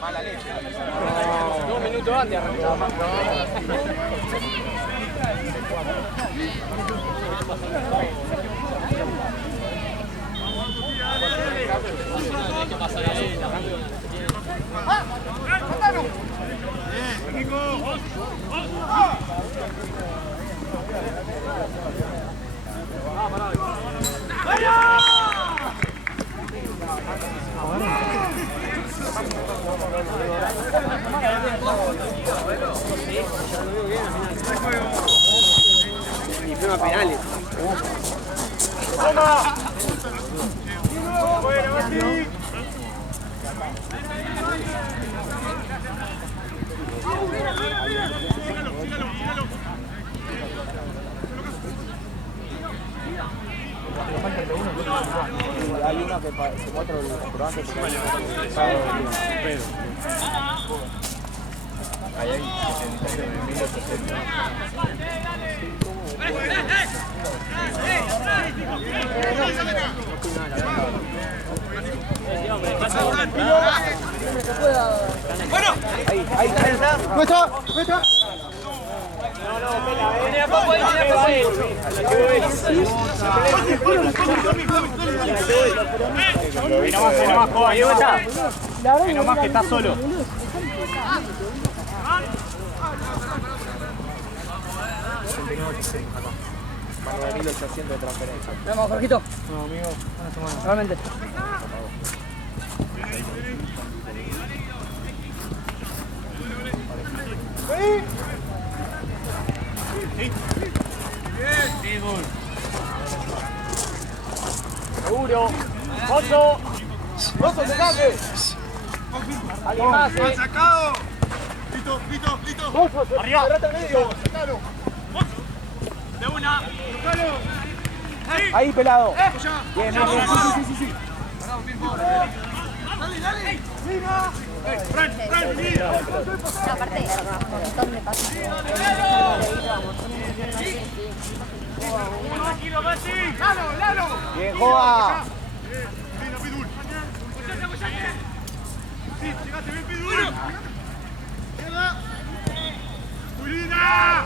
mala leche. 2 minutos antes arrancaba. ¿Qué pasa ahí? Y fueron a penales. ¡Toma! ¡Bueno, Mati! Hay una que muestra el comprobante porque ahí hay 77.800. Bueno, ahí está. nuestra. Venía poco ahí, Ahí nomás, Coba, ahí está. Ahí nomás que está solo. Más 9.800 de transferencia. Vamos, Jorgito. No, amigo, una semana. Realmente. Sí, gol. Seguro. Oso. ¡Oso, se cae! Alguien más, ¡Mal sacado! ¡Listo! Arriba. ¡Cerrate al medio! ¡Sacalo! ¡De una! ¡Tocalo! Ahí, pelado. Bien, bien. Sí. Dale. ¡Mira! ¡Fran! ¡Mira! No, aparte, un montón de pasos. ¡Tranquilo, Mati! ¡Lalo! Bien, Joa. ¡Mira, Pidul! Sí, llegaste bien, Pidul. ¡Mierda! ¡Julina!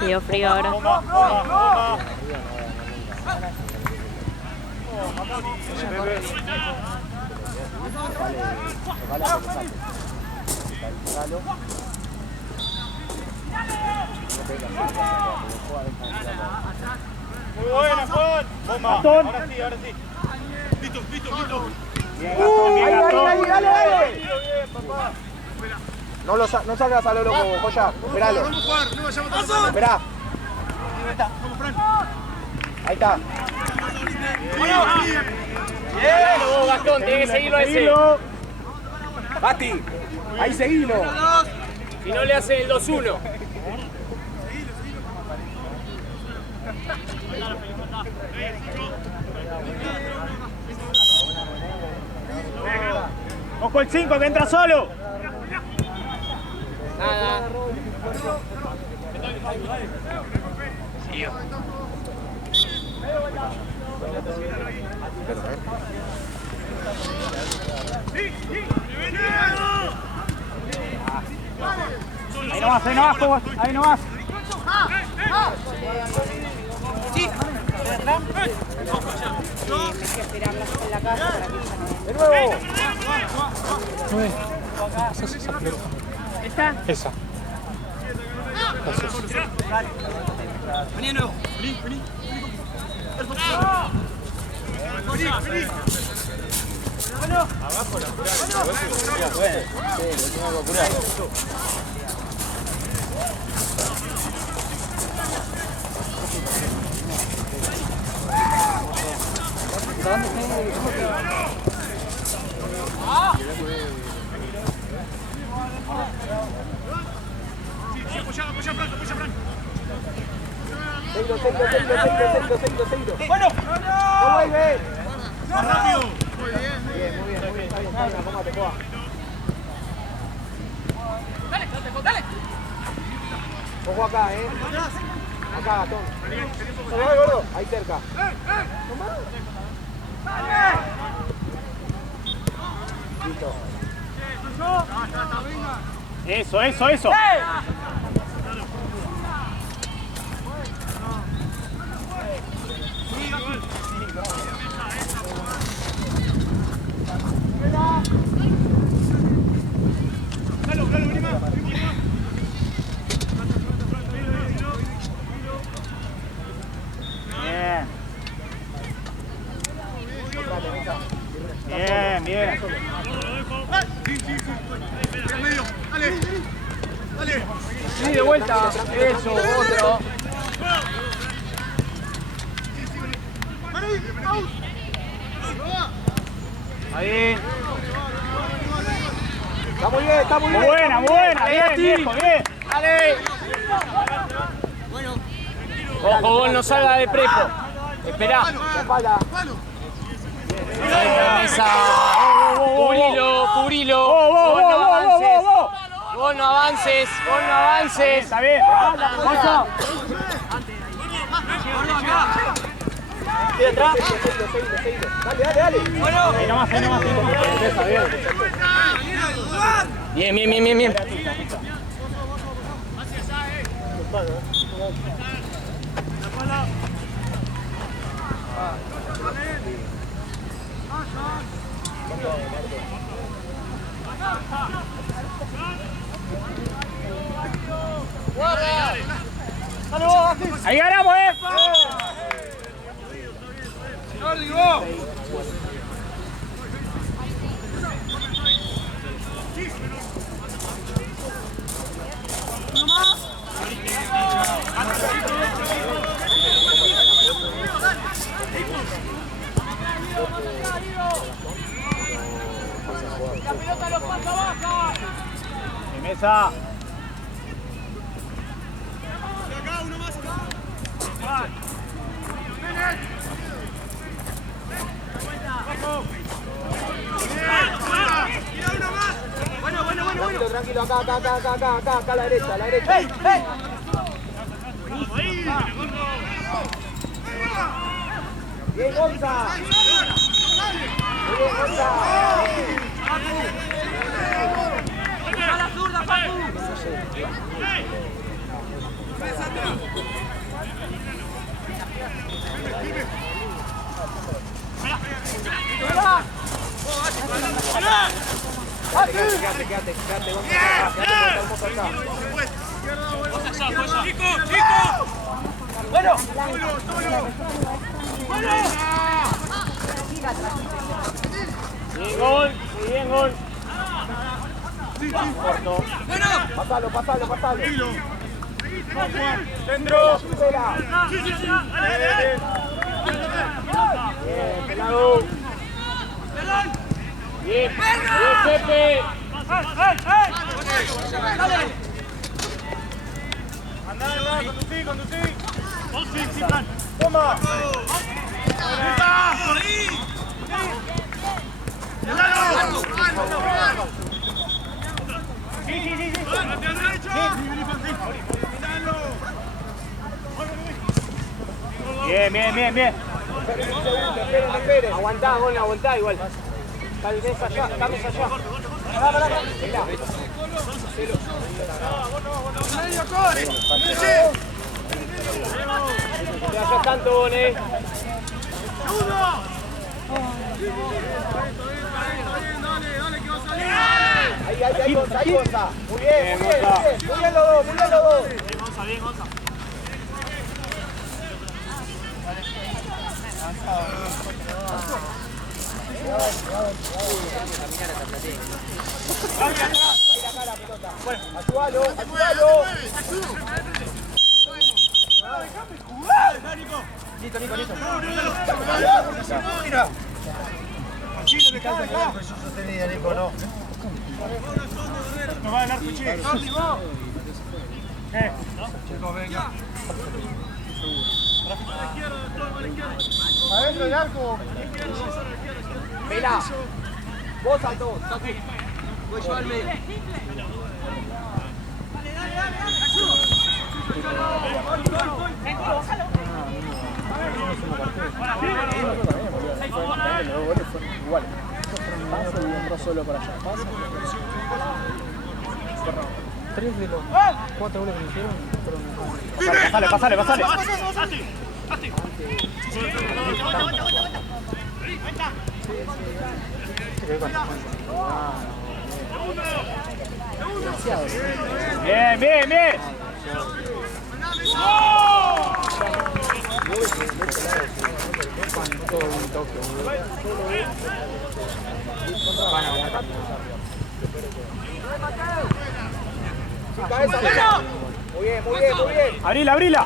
Dio frío ahora. Muy buena, Juan. Bomba. Ahora sí. Listo. Bien, Gastón, bien, Gastón. Dale. Bien, papá. No salgas a lo loco, Joya. Esperalo. Vamos a jugar, no vayamos a Esperá. Vamos, Fran. Ahí está. Bien, vos, Gastón, tenés que seguirlo a ese. Bati. Ahí seguilo. Si no le hace el 2-1. Ojo el 5 que entra solo. Nada. Ahí nomás, Coba. Ahí nomás. De nuevo. ¿Está? Esa. Vení de nuevo. Vení. Abajo la apurada. Sí, lo tengo que apurar. Apoya, Fran. Seguilo. Bueno. No vuelve. Más rápido. Muy bien. Ahí está, póngate, Joa. Dale. Ojo acá, Acá, Gastón. Tomá, gordo. Ahí cerca. Listo. Eso. Bien. Dale. Sí, de vuelta. Eso, otro. Ahí. Está muy bien. Buena, bien, viejo, bien. Dale. Ojo, gol, no salga de prepo. Esperá. Espalda. Esa. Cubrilo. Vos no avances. Está bien. Ocho. Sigue atrás. Seguilo. Dale. Ahí nomás. Bien. Ahí ganamos, La pelota lo pasa baja. Mesa. Acá, uno más. Tranquilo, acá a la derecha. Bien, Gonza. A la zurda, Papu. Quédate, Gonza. Chico. Bueno. Bien gol. Corto. Pasalo. Centro. Espera. Bien, pelado. Bien, Pepe. Andá, conducí. Toma. Ahí. Bien. Esperen. Aguantá igual. Estamos allá. Medio corre. No hagas tanto, Boné. Dale, que va a salir. Ahí, Gonza. Muy bien los dos. Ayúdalo. Listo. Mira. No va a ganar Cuchillo. Adentro del arco. Vela. Vos al 2. Voy yo al medio. solo para allá. Pasa. 3 de los 4 goles que hicieron fueron. Pasale. Bien. Todo un toque. Van a ganar. Muy bien. Abrila.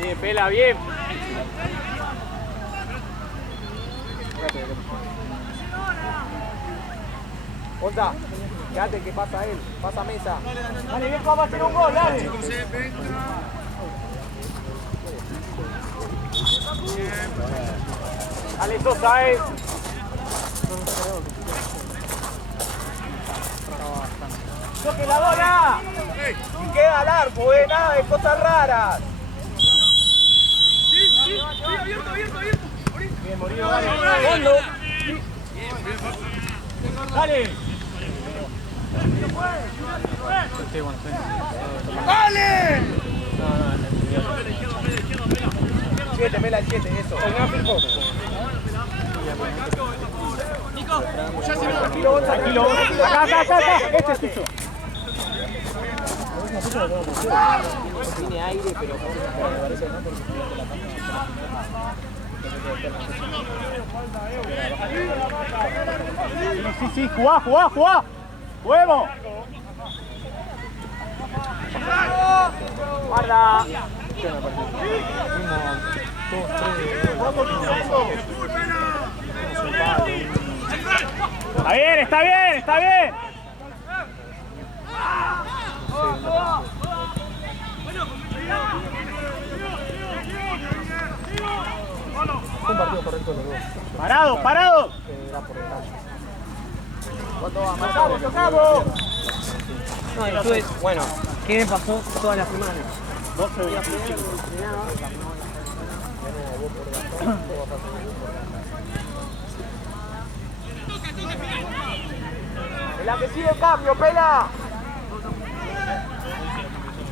Bien, Pela, bien. Ponta, quédate que pasa él, pasa Mesa. Dale, bien, vamos a hacer un gol, dale. Dale, Sosa, ¡Toque la bola! Y queda al arco, nada de cosas raras. Sí, abierto. Bien, Morillo, dale. Fondo. Dale. ¡Dale! 7, Mela el 7, eso. Tranquilo. Acá. Este es tuyo. Tiene aire, pero me parece no porque Sí, jugá. ¡Juego! Guarda. Está bien. un partido correcto los dos. Parado. Era por detalle. ¡Tocamos! No, y después, bueno, ¿qué me pasó toda la semana? 12 días. ¡En la que sigue el cambio, Pela!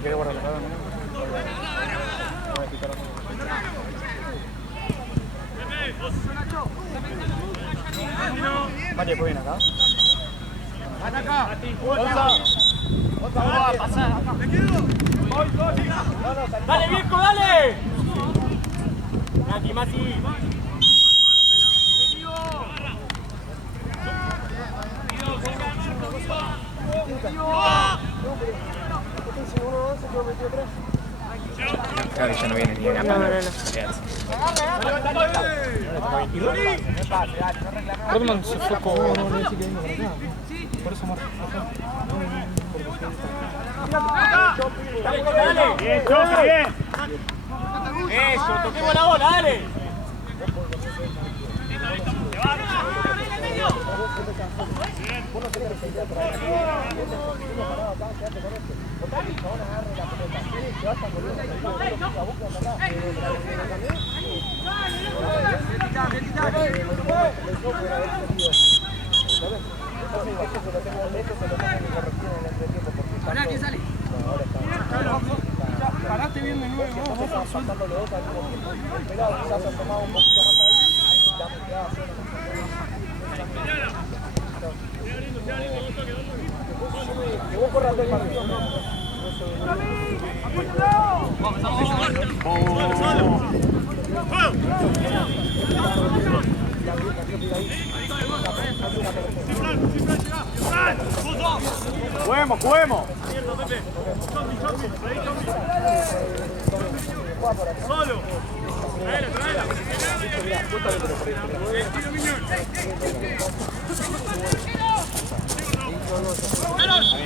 ¿Quieres guardar la cara? Vale, pues bien acá. Va a pasar acá. ¡Dale, viejo, dale! Mati. Claro, ya no viene ni acá. No. Rodman se fue con uno, no dice que venga para acá. Por eso marca. Bien, Choque, bien. Eso, toquemos la bola, dale. Paraste bien de nuevo, Juguemos. Solo. Traela.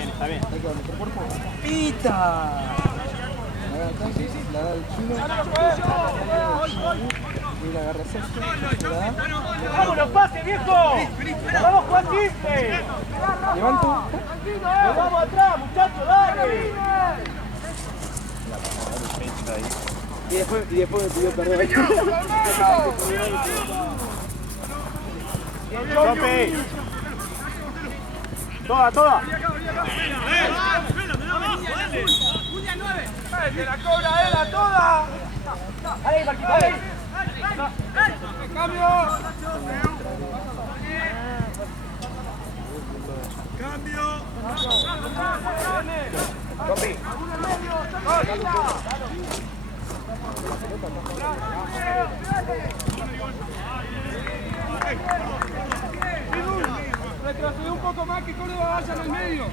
Está bien. ¡Pita! La da el chino. Y la agarra Sergio. ¡Vámonos, pase, viejo! ¡Vamos, Juan Quispe! Levanto. ¡Nos vamos atrás, muchachos, dale! Y después me pidió perdón. Chopi. Toda, toda. ¡Que la cobra él a toda! ¡Ahí, Marquito! ¡Ahí! ¡Cambio! Cambio. Chopi. Retrocede un poco más que Córdoba vaya en el medio.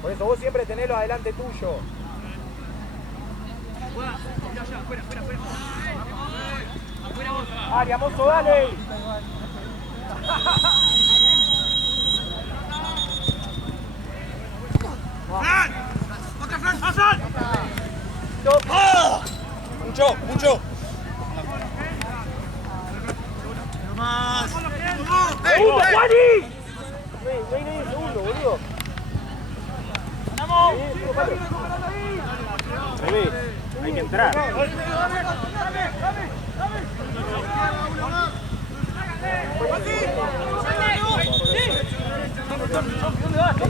Por eso vos siempre tenelo adelante tuyo. Aria, mozo, dale. ¡Otra Fran! ¡Hasan! Mucho, mucho. ¡No más! ¡Juani! No hay nadie segundo, boludo. ¡Vamos! Bebé, hay que entrar.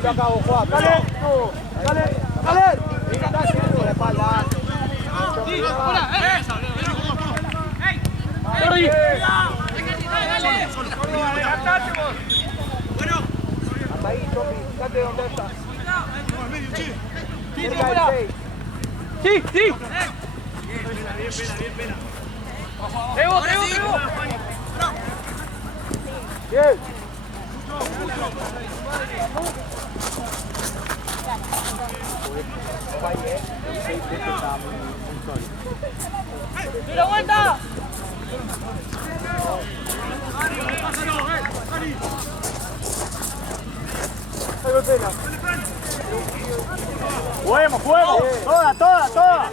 Yo acabo, Juan. Dale, dale, dale. Está haciendo la espalda. Hasta ahí, Chopi, fíjate dónde está. Cerca del 6. Sí, sí. Bien. ¡Tira vuelta! Juguemos, juguemos. Toda, toda, toda.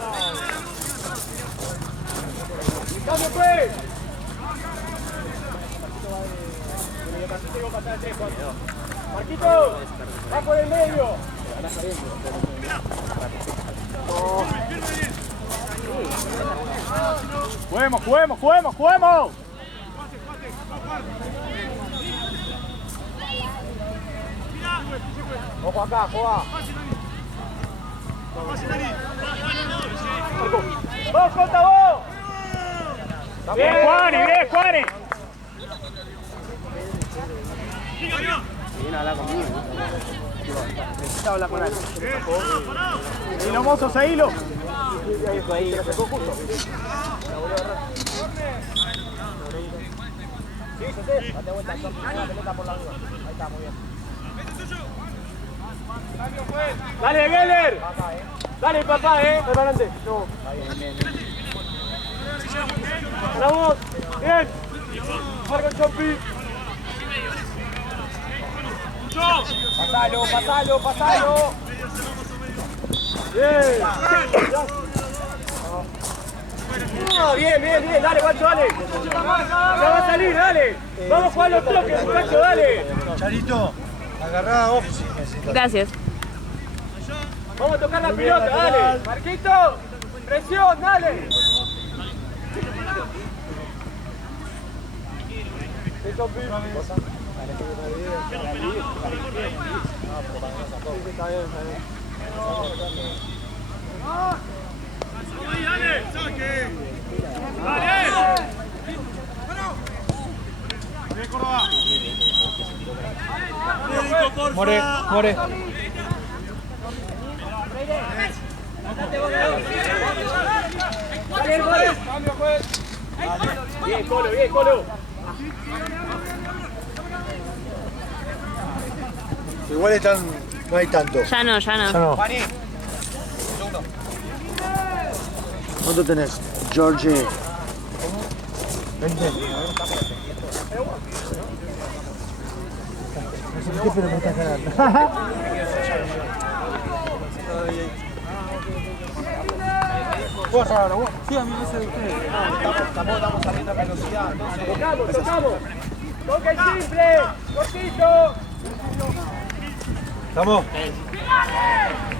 ¡Cambio, pues! Marquito, va por el medio. Juguemos, juguemos, juguemos, juguemos. Ojo acá, juega. ¡Vos, Jota, vos! Bien, Juani, bien, Juani. Viene a hablar conmigo. Necesita hablar con él. Y los mozos, seguilo. Ahí, lo sacó justo. Sí, sí, date vuelta, la pelota por la duda. Ahí está, muy bien. Dale, Geller. Dale, papá, para adelante. No. Vamos. Bien. Marca Chopi. Pasalo, pasalo, pasalo. Bien. Bien, bien, bien. Dale, Guacho, dale. Ya va a salir, dale. Vamos a jugar los toques, muchacho, dale. Charito, agarrá off si necesitas. Gracias. Vamos a tocar la pelota, dale. Marquito, presión, dale. ¡Dale! ¡Saque! ¡Dale! ¡Bien, Córdoba! More, more. Bien, Colo, bien, Colo. Igual están, no hay tanto. Ya no, ya no. No. ¿Cuánto tenés, Georgie? 20. No sé qué, pero me estás ganando. ¿Vos ahora, vos? Sí, a mí me sé de ustedes. Estamos saliendo a velocidad. Tocamos, tocamos. Toque simple, cortito. ¿Estamos?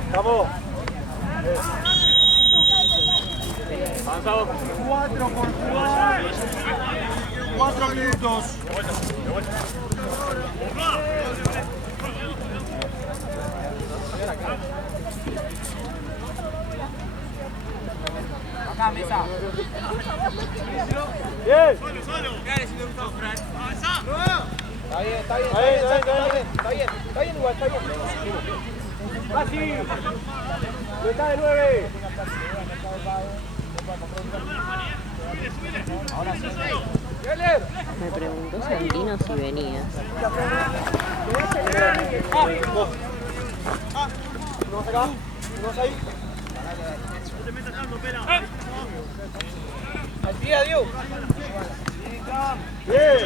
Estamos. Avanzado. 4 por jugar. 4 minutos. Acá, mesa. Bien. Está bien igual, está bien. Así. Está de 9. Me preguntó Santino si venía. Unos acá, unos ahí. Al pie, adiós. Bien.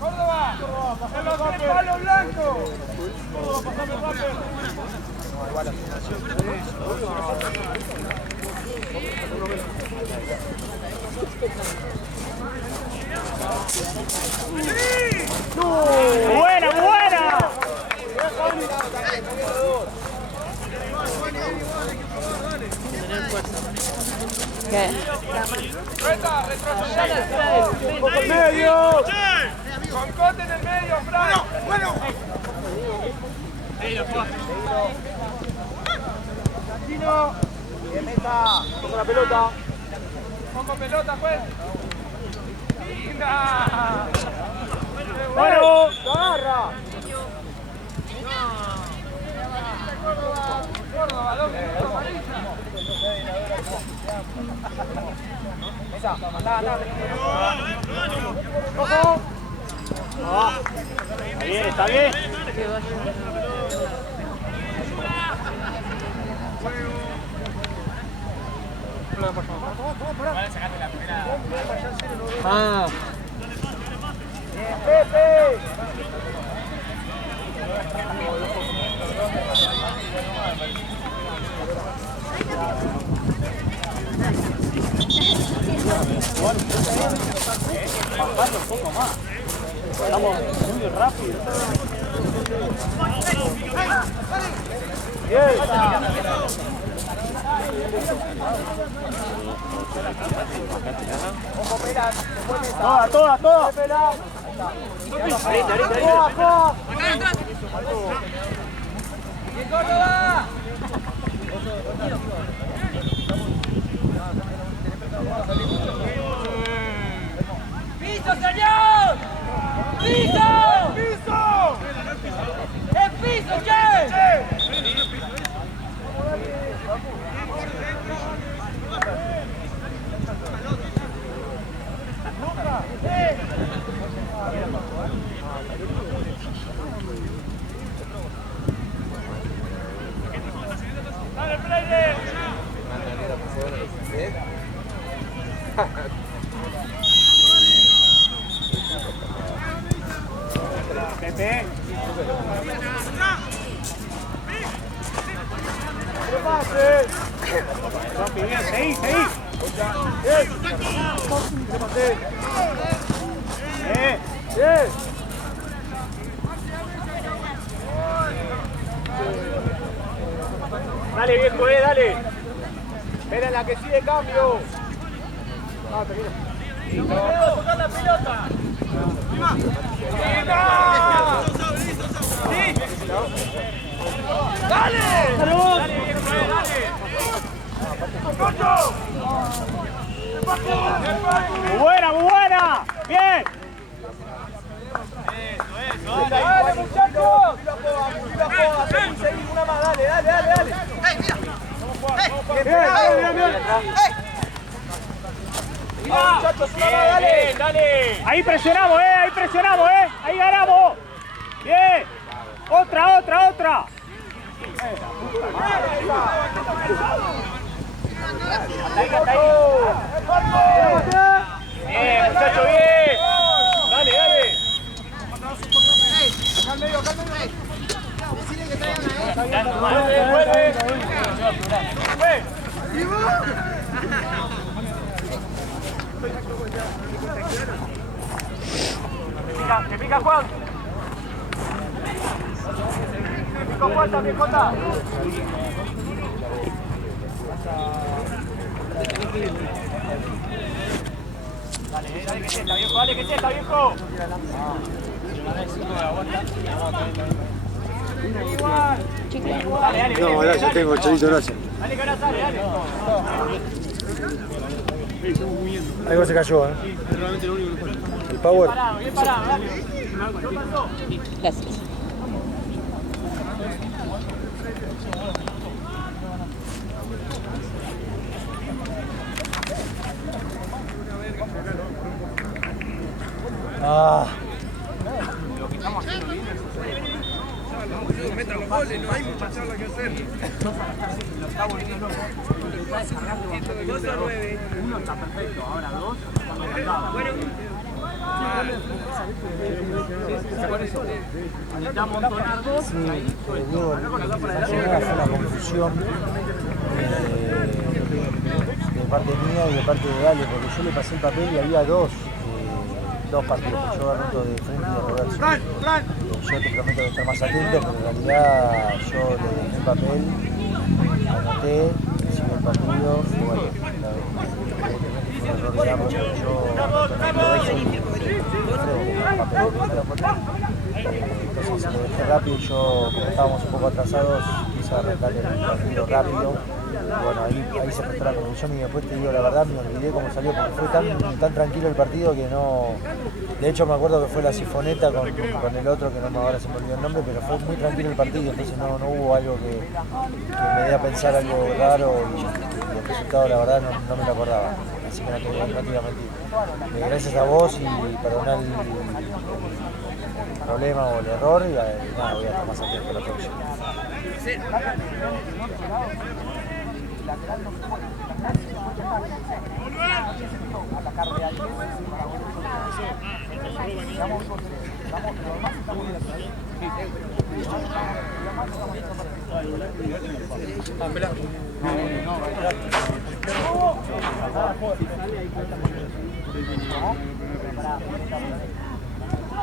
Córdoba. En los 3 palos blancos. Pasame rápido. ¡Buena, buena! ¿Qué? Un poco en medio. Con Cote en el medio, Frank. Bueno. Santino. Bien, meta. Con la pelota. Con pelota, juez. Linda. Bueno, lo agarra. Córdoba, 2 minutos, amarilla. Esa, andá. Ojo. Está bien, está bien. Ah. Bien, Pepe. Bajando un poco más. Estamos muy rápido. Bien. Ojo, pela. Después meta. Toda. Pela. Ahorita. Coa. ¡Bien, Córdoba! ¡Piso, señor! ¡Piso! ¡Piso! ¡Es piso, qué! ¡Dale, Freire! Pepe. ¡Que pase! Rompi, bien, seguí. Bien. ¡Que pase! Bien. Dale, viejo, dale. Espera la que sigue cambio. Ah, termina. ¡No, tocar la pelota! ¡Dale! ¡Dale, viejo, dale! Muy buena. Bien. ¡Dale, muchachos! Seguí una más, dale. Bien. Muchachos, una más, dale. Dale. Ahí presionamos, ahí ganamos. Bien. Otra. Bien, muchachos, bien. Dale. Acá al medio. Vuelve. Te pica Juan. Pico puerta, picota. Dale, que sienta, viejo, dale, que sienta, viejo. Dale, No, gracias, tengo, Chavito, gracias. Dale, que ahora sale, dale. Algo se cayó, ¿eh? El power. Bien parado, dale. Gracias. Ah. Metan los goles, no hay mucha charla que hacer. 2-9. Uno está perfecto, ahora dos estamos encantados. Necesitamos entonar dos. Sí, Diego, fue una confusión de parte mía y de parte de Ale, porque yo le pasé el papel y había dos partidos. Yo anoto de frente y de reverso. Yo te prometo que estar más atento, pero en realidad yo le dejé el papel, anoté, sigo el partido y bueno, fue un error de ambos, pero yo anoté el papel. Entonces lo dejé rápido y yo, como estábamos un poco atrasados, quise arrancar el partido rápido. Bueno, ahí se prestó la confusión y después te digo la verdad, me olvidé cómo salió porque fue tan tranquilo el partido que no... De hecho me acuerdo que fue la sifoneta con el otro, que ahora se me olvidó el nombre, pero fue muy tranquilo el partido, entonces no hubo algo que me dé a pensar algo raro y el resultado la verdad no me lo acordaba, así que no te iba a mentir. Gracias a vos y perdonar el problema o el error y nada, voy a estar más atento a la próxima.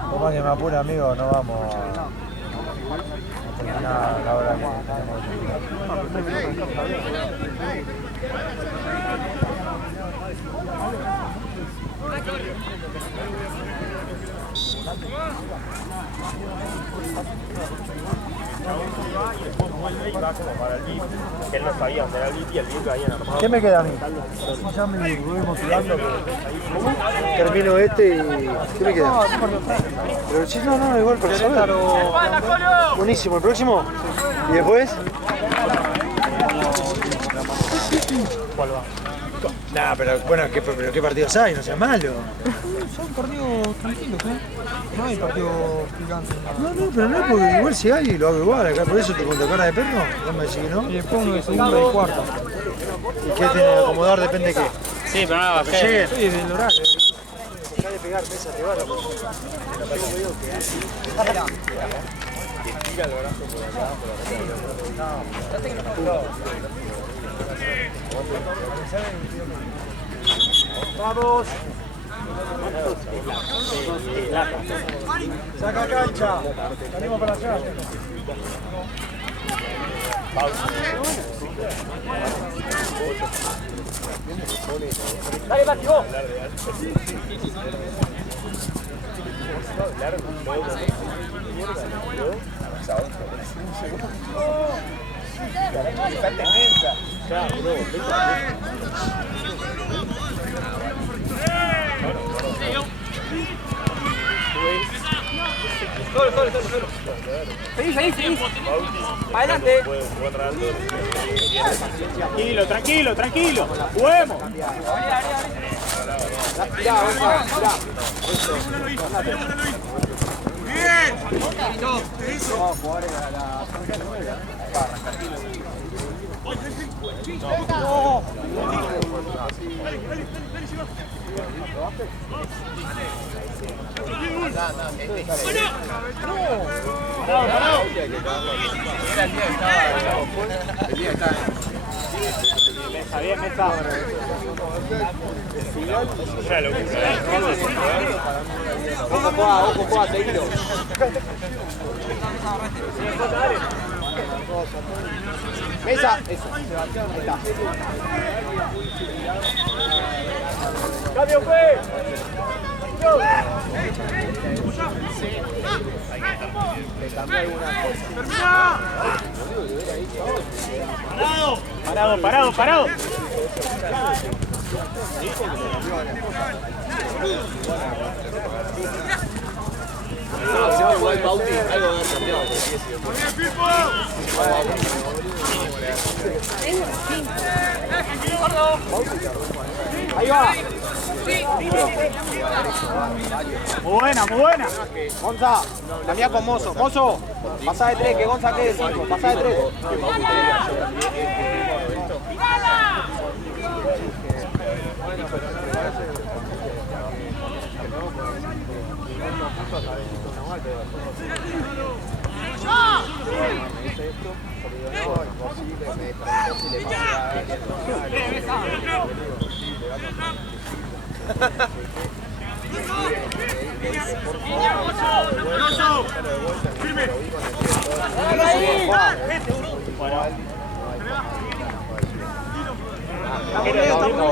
Por más que me apure, amigo, no vamos a terminar la hora que Que él no sabía dónde era el VIP y el VIP ahí en armado. ¿Qué me queda a mí? Ya me voy motivando. Termino este y... ¿Qué me queda? Pero si no, igual para saber. Buenísimo, ¿el próximo? ¿Y después? ¿Cuál va? Nah, pero bueno, pero ¿qué partidos hay? No seas malo. Son partidos tranquilos, ¿eh? No hay partidos picantes. No, pero no, porque igual si hay, lo hago igual. Acá por eso te cuento cara de perro. ¿No me decís que no? Y después uno de segunda y cuarta. ¿Y qué tiene el acomodar? Depende de qué. Sí, pero no la bajé. Lleguen. Sí, del horario. Dejá de pegar mesa, te va Vamos. Saca cancha. Salimos para allá. Dale, Mati, vos. Solo. Seguí. Adelante. Tranquilo. Juguemos. Mesa. Ojo, seguilo. Mesa, eso. Ahí está. Cambio, fue. Parado. Ahí va. Muy buena. Gonza, la mía con Mozo. Mozo, pasá de 3, que Gonza quede 5. Pasá de 3.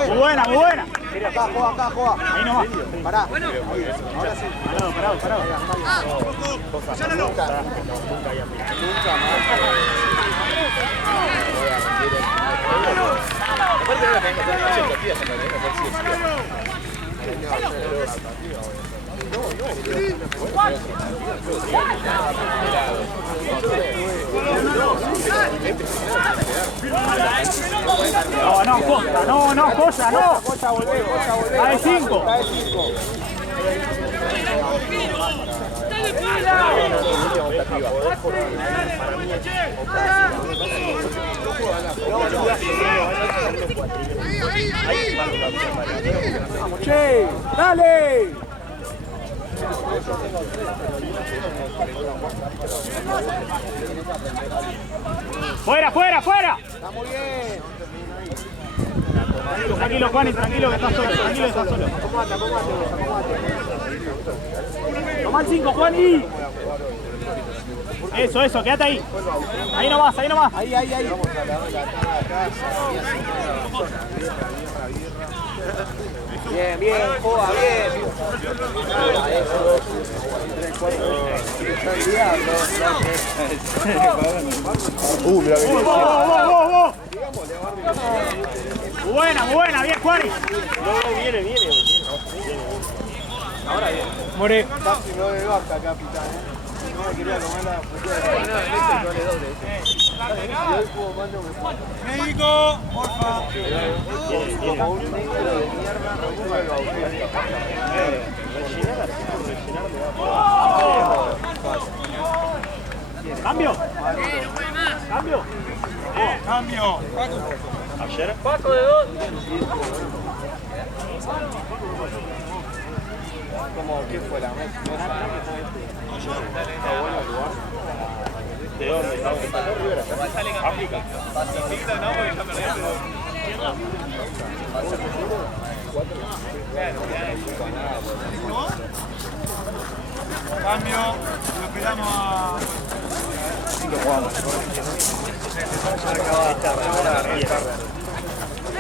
Muy buena. Acá, juega. Ahí nomás. Pará. Ahora sí. Parado. No, Costa, no. Cocha, volvé. Está de 5. Vamos, che, dale. Fuera. Está muy bien. Tranquilo, Juan, tranquilo que estás solo. Acomódate. Toma el 5, Juan, y... Eso, quédate ahí. Ahí nomás. Ahí. Bien, joda, bien. ¡Wow! Muy buena, bien, Juárez. Viene. Ahora bien. More. Casi no de vaca, capitán. No me quería comer la México, porfa. Cambio. Cambio. Paco de 2. ¿Cómo? ¿Qué fue la mesa? ¿Está bueno el lugar? ¿De dónde? ¿Está Rivera? ¿África? Cambio. Lo esperamos a...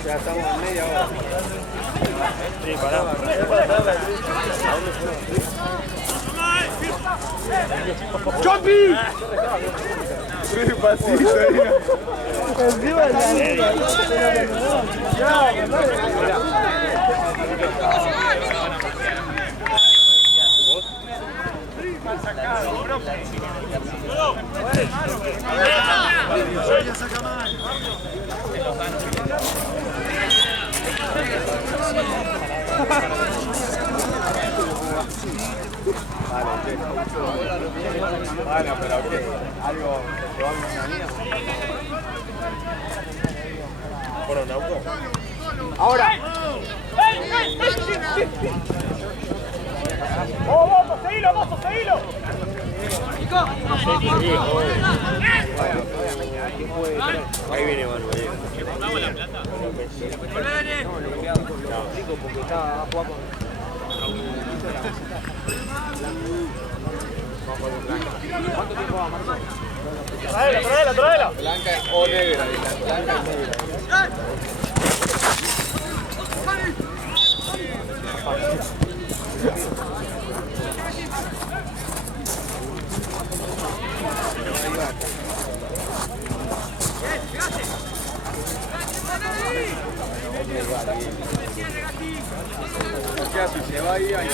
Ya estamos en media hora. Sí, pará. ¡Chopi! ¡Qué pasito! Encima de la Bueno, pero ¿qué? ¿Algo que va a una mía? ¿Por un auto? ¡Ahora! ¡Vamos, seguilo! Ahí viene Manuel. ¿Vamos la plata? Chico, porque está jugando con... Traela. Blanca o negra, blanca y negra. ¿Qué hace? Se va ahí, ahí.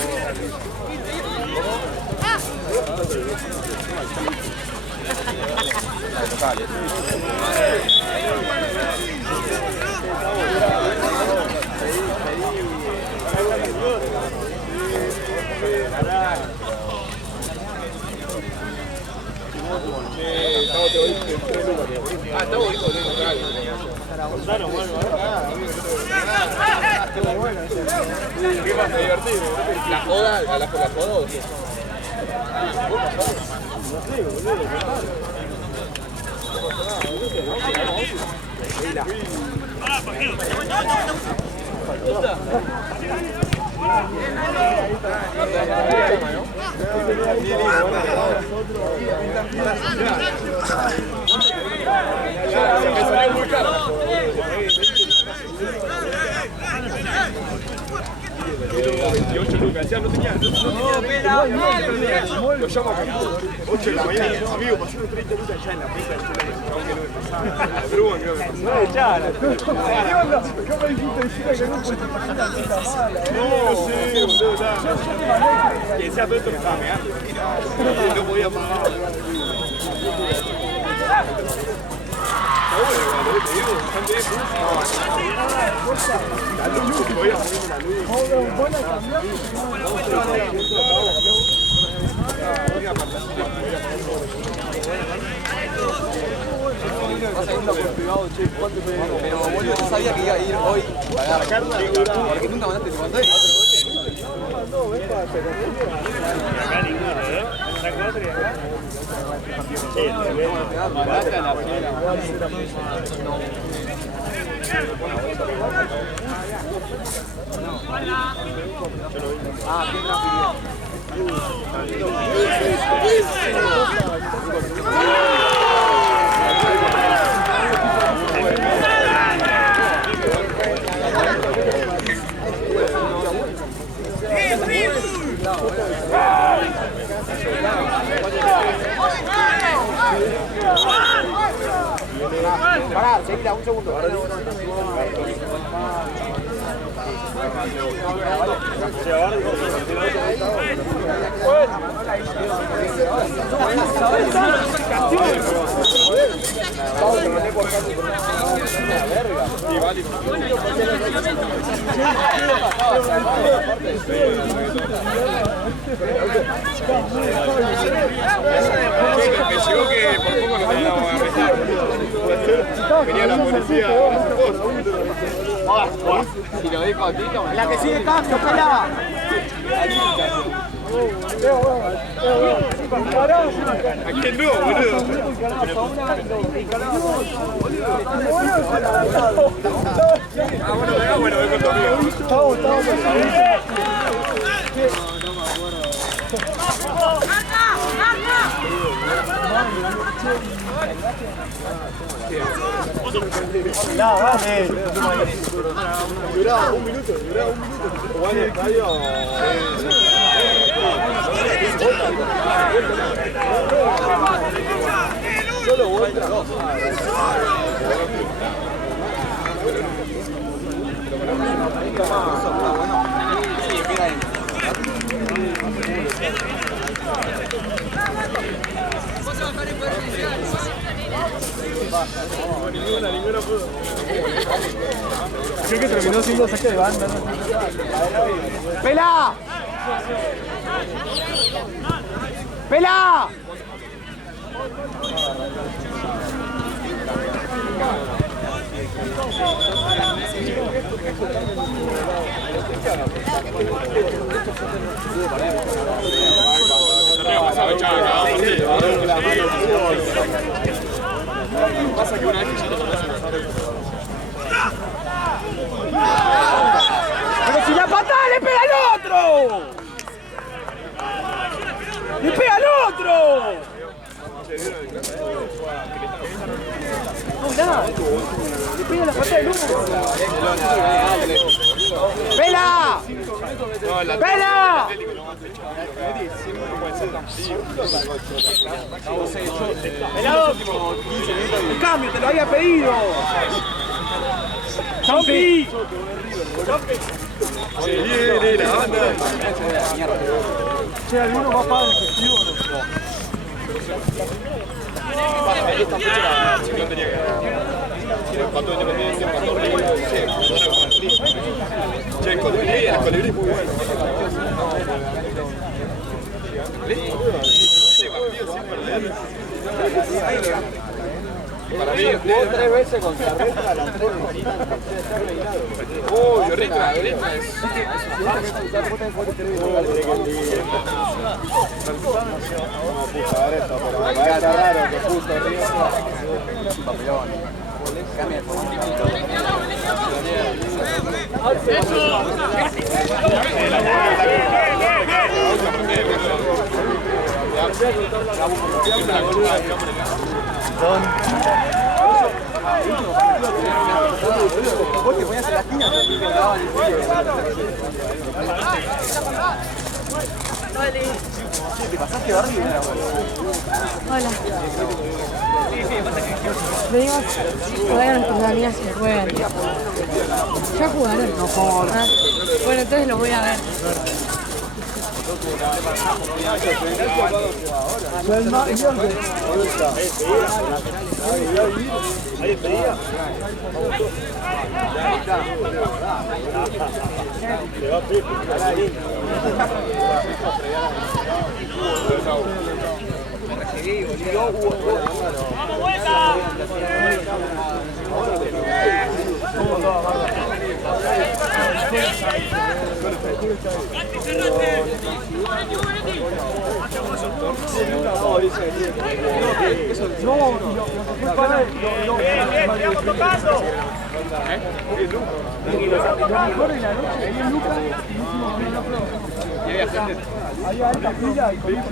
¿Qué más divertido? ¿La joda? ¿A la joda o qué? Ya no tenía. Lo llamo acá. 8 de la mañana. Amigo, pasó unos 30 minutos allá en la pista del celular. Aunque no me pasaba. Pero bueno, creo que no echara. ¿Qué onda? ¿Cómo me dijiste decir que no puedes pasar una cosa mala? No, sí, boludo. Que sea todo esto me estaba pegando. No podía parar. Está bueno, cuando te digo, bastante bien. La luz, voy a ponerme la luz. Pero vos no sabía que iba a ir hoy a la carta, porque nunca mandaste ni mandé. Acá ninguno, ¿eh? Saco otro y acá. Pará, seguila un segundo. Me llegó que por poco nos van a arrestar. Venía la policía. Si lo dejo aquí, La que sigue cambio, pela. ¿A quién no, boludo? Bueno, voy con tu amigo. No, dale. Duraba un minuto. Juan el estadio. Solo vuelta. Ninguna pudo. Creo que terminó siendo saque de banda, ¿no? ¡Pela! ¡Pela! Pasa que una vez que ya te conoces ¡Pero si la patada le pega al otro! ¡Le pega al otro! pará. Le pega la patada del humo. ¡Vela! ¡Vela! ¡El cambio! ¡Te lo había pedido! ¡Champi! Che, ¿alguno va a pagar el festivo o Che, el colibrí es muy bueno. Para mí jugó 3 veces con Carreta a las 3 Uy, Rita es... Está raro que puso Río. Papelón. Cambia el vos te ponías en la esquina y te daban el frío. Te pasaste barriga. Hola. Venimos a ver a nuestras amigas que juegan. ¿Ya jugaron? No jugaron. Ah, bueno, entonces los voy a ver. ¿Hay despedida? ¡Vamos, vuelta! ¡Sigamos tocando! Había alta fila y con eso.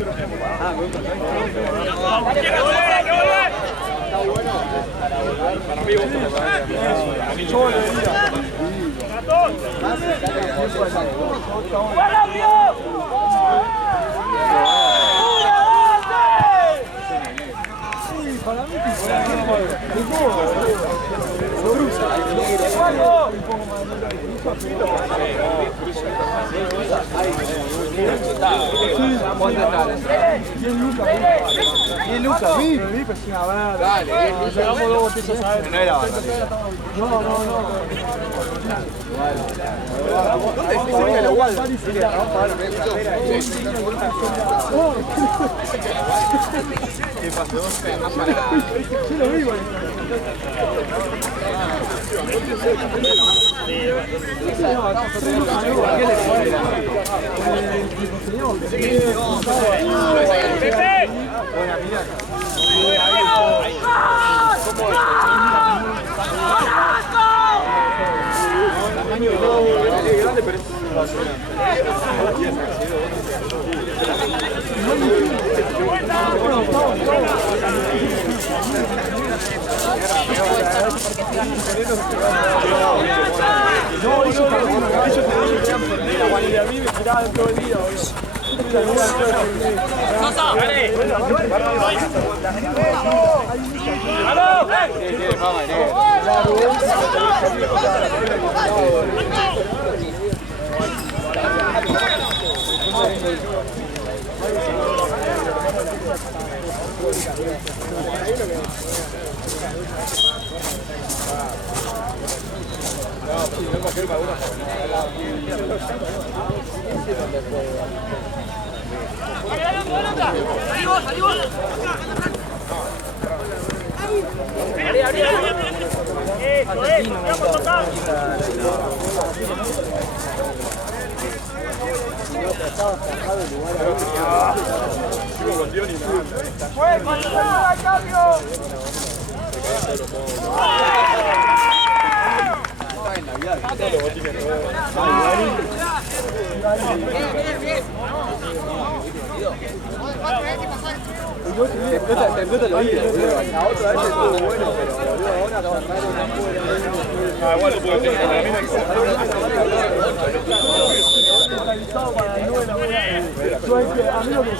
Para mí vos ¿qué pasó? Sí, lo vi, a mí me tiraban todo el día. Te explota el oído, la otra vez estuvo bueno, pero igual lo puedo tener. A mí lo que sí,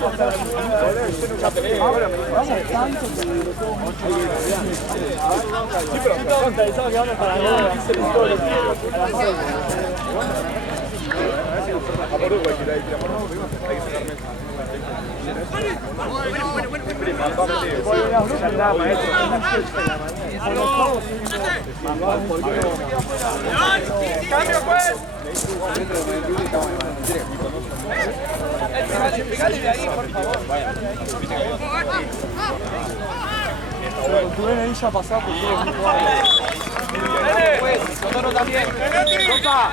pero pensaba que van para la ¡Cambio, pues! Pegale de ahí, por favor. Tú ven ahí ya pasado por todo. Pues, Sotoro también. ¡Copa!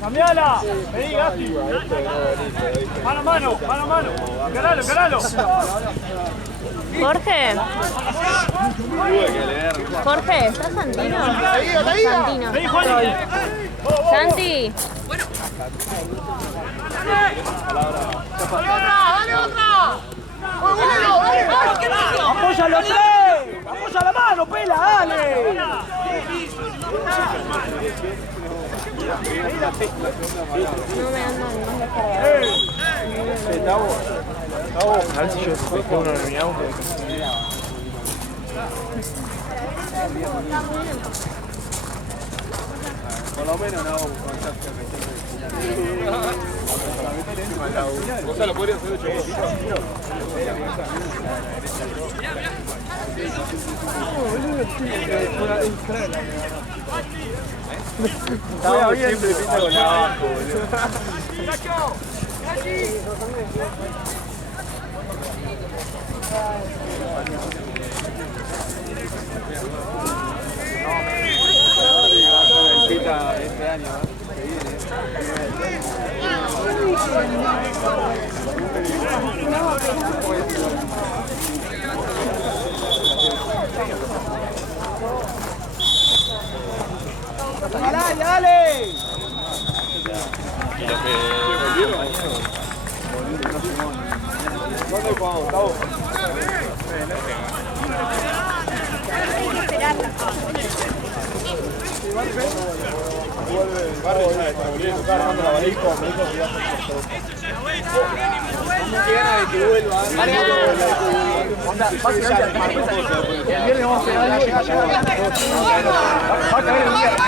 ¡Cambiala! ¡Vení, Gasti! ¡Mano a mano! ¡Mano a mano! ¡Encaralo, encaralo! Jorge. Jorge, ¿estás Santino? Santino. Santi. ¡Dale otra! ¡Apoya los tres! ¡Apoya la mano, pela, dale! No me andan más descargados. A ver si yo después uno en mi auto. Por lo menos no. Gonzalo, ¿podrías hacer 8 goles? Estaba bien, siempre pinta con abajo, Este año, ¡Dale, dale! ¿Dónde jugamos, Gustavo? Vuelve el barrio ya está volviendo, está armando la valija, me dijo que iba a hacer que vuelva. El viernes vamos a hacer algo. Va a caer el viernes.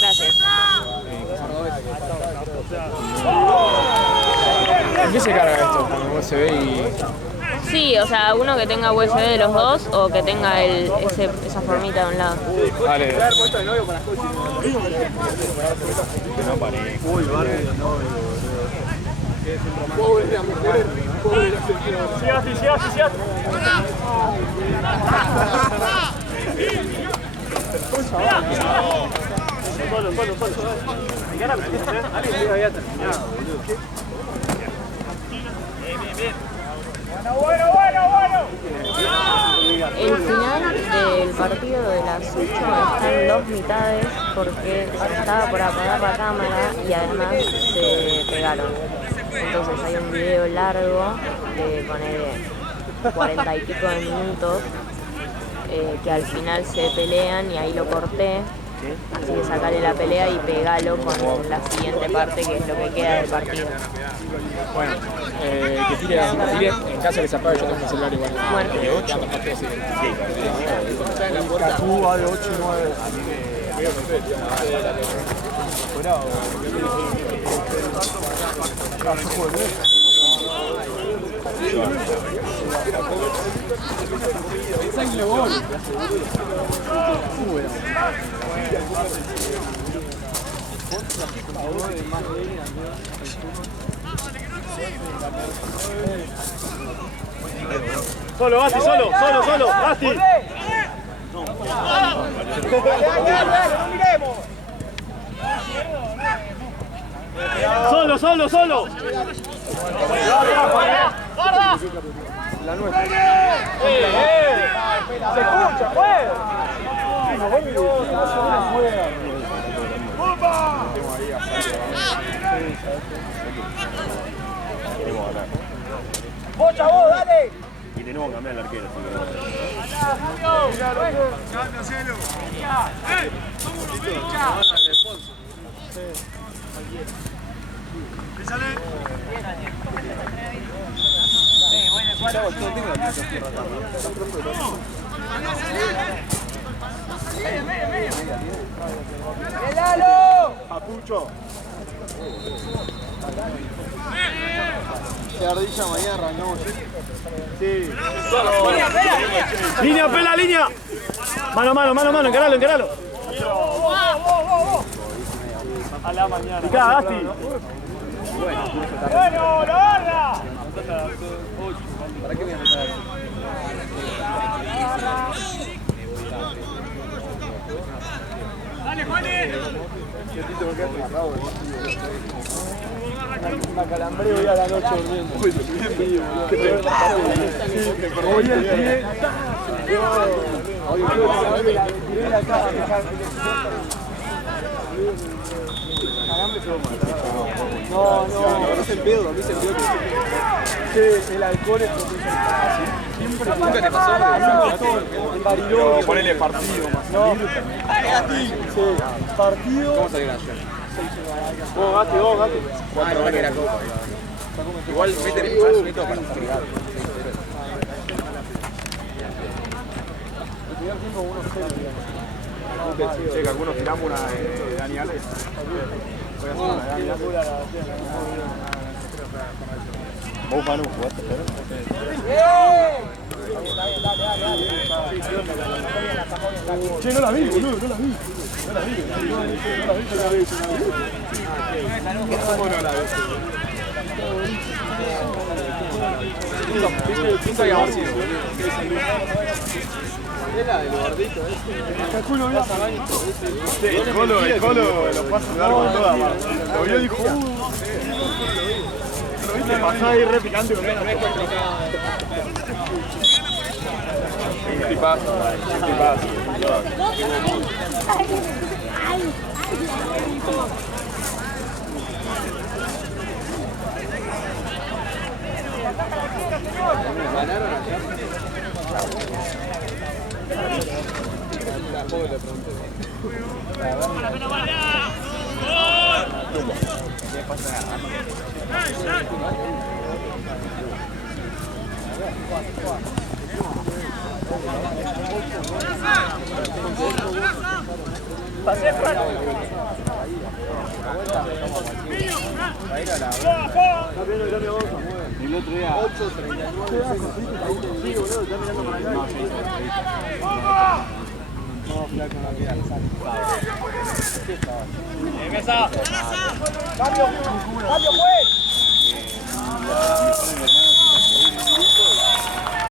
Gracias. ¿En qué se carga esto? Con USB y... Sí, o sea, uno que tenga USB de los dos o que tenga esa formita de un lado. Dale. Uy, barrio de novio, Siga. El final del partido de las 8 está en dos mitades porque estaba por apagar la cámara y además se pegaron. Entonces hay un video largo de poner 40 y pico de minutos que al final se pelean y ahí lo corté. Así que sacale la pelea y pegalo con la siguiente parte que es lo que queda del partido. Bueno, que tire, en caso de que se apague yo tengo mi celular igual. Bueno. De 8. Cacú va de 8 y 9. Solo, Basti, solo, Basti. No miremos. Solo. ¡Guarda! La nuestra. Se escucha, pues. ¡Bocha vos, dale! Y tenemos que cambiar el arquero. ¡Papucho! Se ardilla mañana arrancamos. Sí. Línea, pela, línea. Mano, encaralo. A la mañana. Acá, Gasti. ¡Bueno, la barra! ¿Para qué me voy a meter? Dale, Juanes. Me acalambré hoy a la noche durmiendo. Hoy el pie. Tiré la cara. No, se pedo, a mí se pedo. Sí, el alcohol es siempre. Nunca te pasó. En Bariloche. Ponele partido más. No. Sí, partido. ¿Cómo salieron ayer? Vos, Gasti. 4 horas que era copa. Igual meten el método para fregar. Che, que algunos tiramos una de Dani Alves. Voy a hacer una de Dani Alves. Vos, Manu, jugaste, pero. Che, no la vi, boludo, no la vi. ¿Cómo no la ves? Piensa que haber sido, es la del gordito, Calculo bien. Sí, el Colo lo pasa a dar con toda. Lo vio y dijo, lo viste pasar ahí re picante con ¿Qué pasa? ¿Ganaron allá? Tampoco le pregunté. ¿Qué pasa? Pasé, Fran. El otro día. 8:39. Cambio, pues.